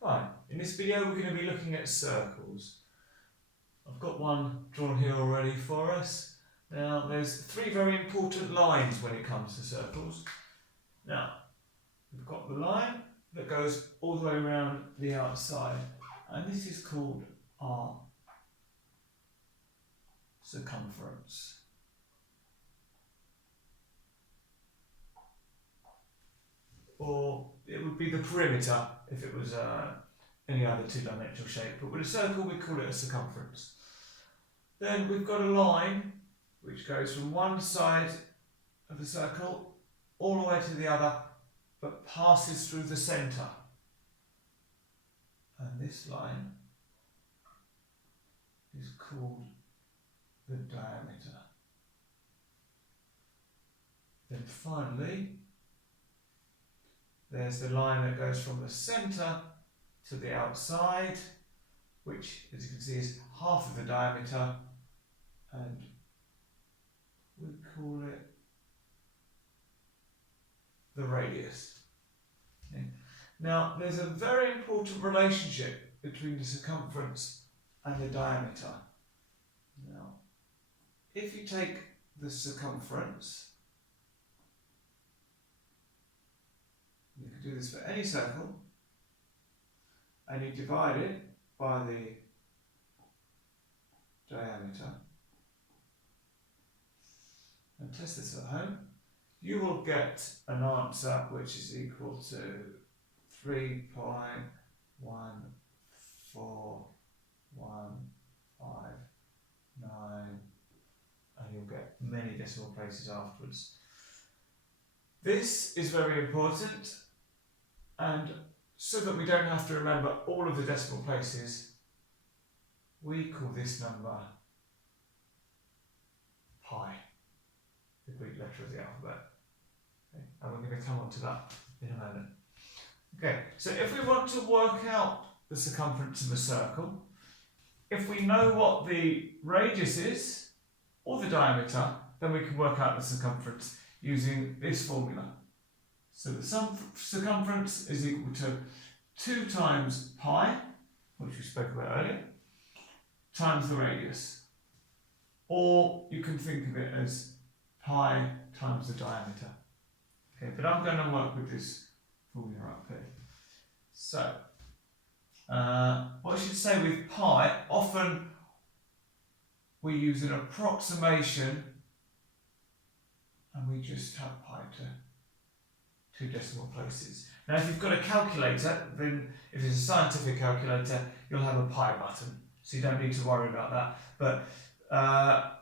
Right, in this video we're going to be looking at circles. I've got one drawn here already for us. Now there's three very important lines when it comes to circles. Now we've got the line that goes all the way around the outside, and this is called our circumference. Or it would be the perimeter if it was any other two-dimensional shape, but with a circle we call it a circumference. Then we've got a line which goes from one side of the circle all the way to the other, but passes through the centre. And this line is called the diameter. Then finally, there's the line that goes from the centre to the outside, which, as you can see, is half of the diameter, and we call it the radius. Okay. Now, there's a very important relationship between the circumference and the diameter. Now, if you take the circumference, you can do this for any circle, and you divide it by the diameter, and test this at home, you will get an answer which is equal to 3.1415, and you'll get many decimal places afterwards. This is very important, and so that we don't have to remember all of the decimal places, we call this number pi, the Greek letter of the alphabet. Okay. And we're going to come on to that in a moment. Okay, so if we want to work out the circumference of a circle, if we know what the radius is, or the diameter, then we can work out the circumference using this formula. So the circumference is equal to 2 times pi, which we spoke about earlier, times the radius. Or you can think of it as pi times the diameter. Okay, but I'm going to work with this formula up here. So, what I should say with pi, often we use an approximation and we just have pi to 2 decimal places. Now if you've got a calculator, then if it's a scientific calculator, you'll have a pi button, so you don't need to worry about that. But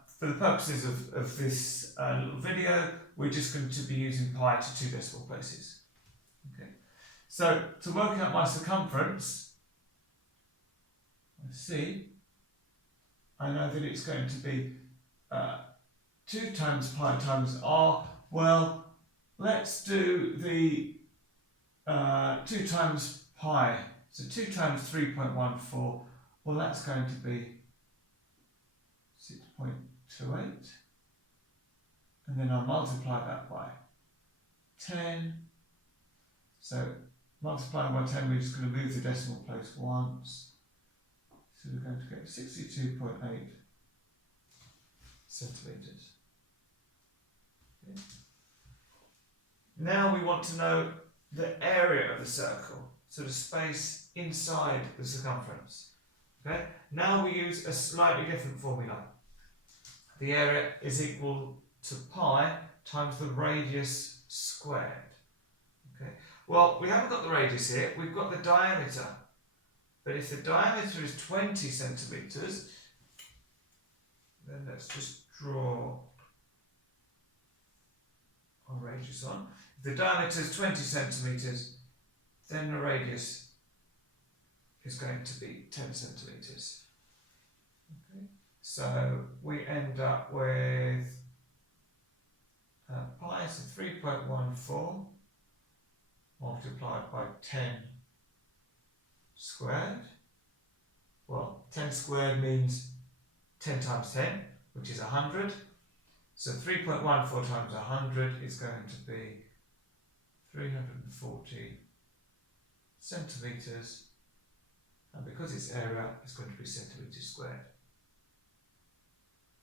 for the purposes of this little video, we're just going to be using pi to 2 decimal places. Okay. So to work out my circumference, let's see, I know that it's going to be 2 times pi times r. Well, let's do the 2 times pi. So 2 times 3.14, well, that's going to be 6.28. And then I'll multiply that by 10. So multiplying by 10, we're just going to move the decimal place once. So we're going to get 62.8 centimetres. Okay. Now we want to know the area of the circle, so the space inside the circumference. Okay. Now we use a slightly different formula. The area is equal to pi times the radius squared. Okay. Well, we haven't got the radius here, we've got the diameter. But if the diameter is 20 centimetres, then let's just draw our radius on. If the diameter is 20 centimetres, then the radius is going to be 10 centimetres. Okay. So we end up with pi is 3.14 multiplied by 10 squared. Well, 10 squared means 10 times 10, which is 100. So 3.14 times 100 is going to be 340 centimetres and because its area is going to be centimetres squared.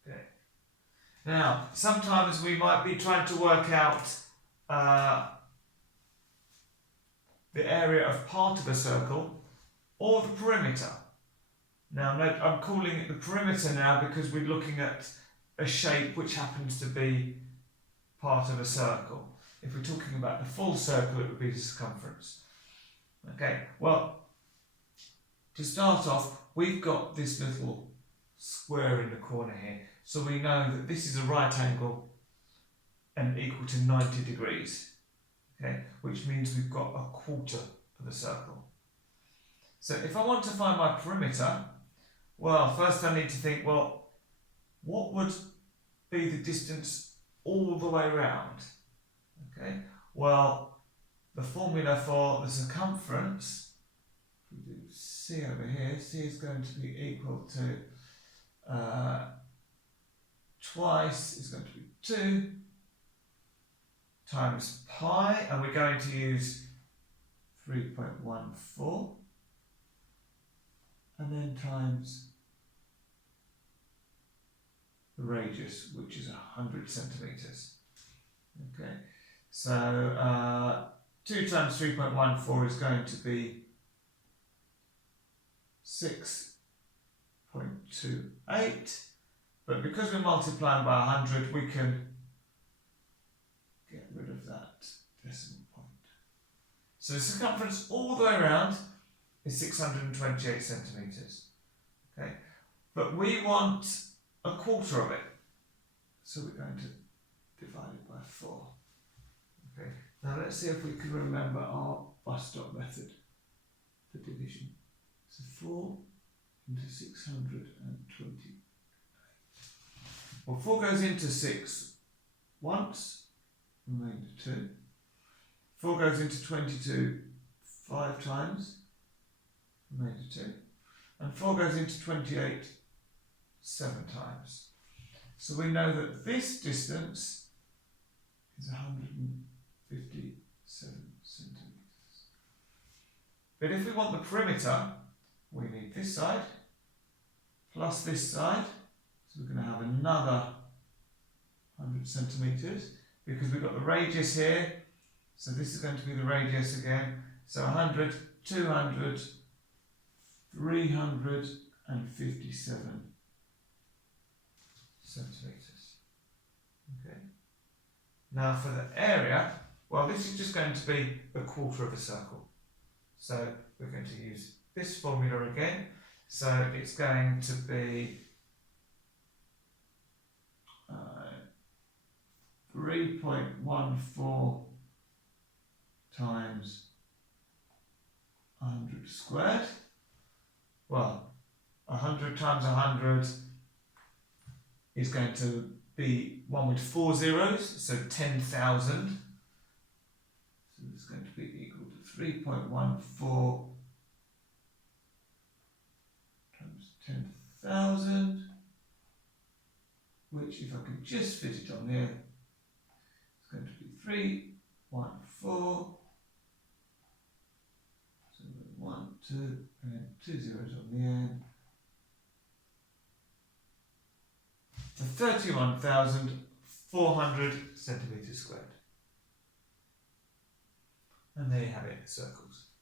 Okay. Now, sometimes we might be trying to work out the area of part of a circle or the perimeter. Now, note, I'm calling it the perimeter now because we're looking at a shape which happens to be part of a circle. If we're talking about the full circle, it would be the circumference. Okay, well, to start off, we've got this little square in the corner here, so we know that this is a right angle and equal to 90 degrees, okay, which means we've got a quarter of a circle. So if I want to find my perimeter, well, first I need to think, well, what would be the distance all the way around? Okay, well, the formula for the circumference, we do C over here, C is going to be equal to twice is going to be 2 times pi, and we're going to use 3.14, and then times the radius, which is 100 centimetres. Okay, so 2 times 3.14 is going to be 6.28, but because we're multiplying by 100, we can get rid of that decimal point. So the circumference all the way around is 628 centimetres. Okay, but we want a quarter of it, so we're going to divide it by 4. Okay, now let's see if we can remember our bus stop method for division. So 4 into 628. Well, 4 goes into 6 once, remainder 2. 4 goes into 22 5 times, remainder 2. And 4 goes into 28 7 times. So we know that this distance is 157 centimetres. But if we want the perimeter, we need this side plus this side. So we're going to have another 100 centimetres because we've got the radius here. So this is going to be the radius again. So 100, 200, 357 centimetres. Okay. Now for the area, well, this is just going to be a quarter of a circle. So we're going to use this formula again. So it's going to be 3.14 times 100 squared. Well, 100 times 100 is going to be one with 4 zeros, so 10,000. So it's going to be equal to 3.14 times 10,000, which, if I could just fit it on here, it's going to be 314. So 1, 2, and then 2 zeros on the end. For 31,400 centimetres squared. And there you have it, circles.